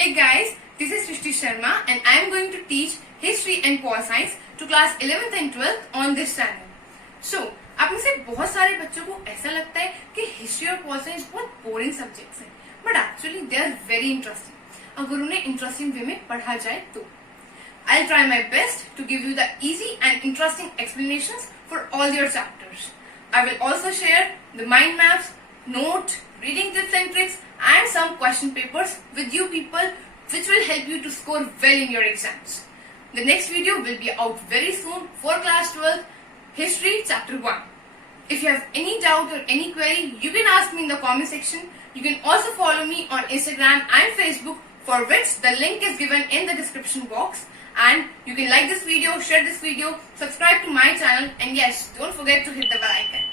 Hey guys, this is Shrishti Sharma and I am going to teach history and pol science to class 11th and 12th on this channel. So, आप में से बहुत सारे बच्चों को ऐसा लगता है कि हिस्ट्री और पॉल साइंस बहुत बोरिंग सब्जेक्ट्स हैं, but actually they are very interesting अगर उन्हें इंटरेस्टिंग वे में पढ़ा जाए तो. I'll try my best to give you the easy and interesting explanations for all your chapters. I will also share the mind maps, note, reading tips and tricks and some question papers with you people which will help you to score well in your exams. The next video will be out very soon for class 12 history chapter 1. If you have any doubt or any query, you can ask me in the comment section. You can also follow me on Instagram and Facebook, for which the link is given in the description box. And you can like this video, share this video, subscribe to my channel, and yes, don't forget to hit the bell icon.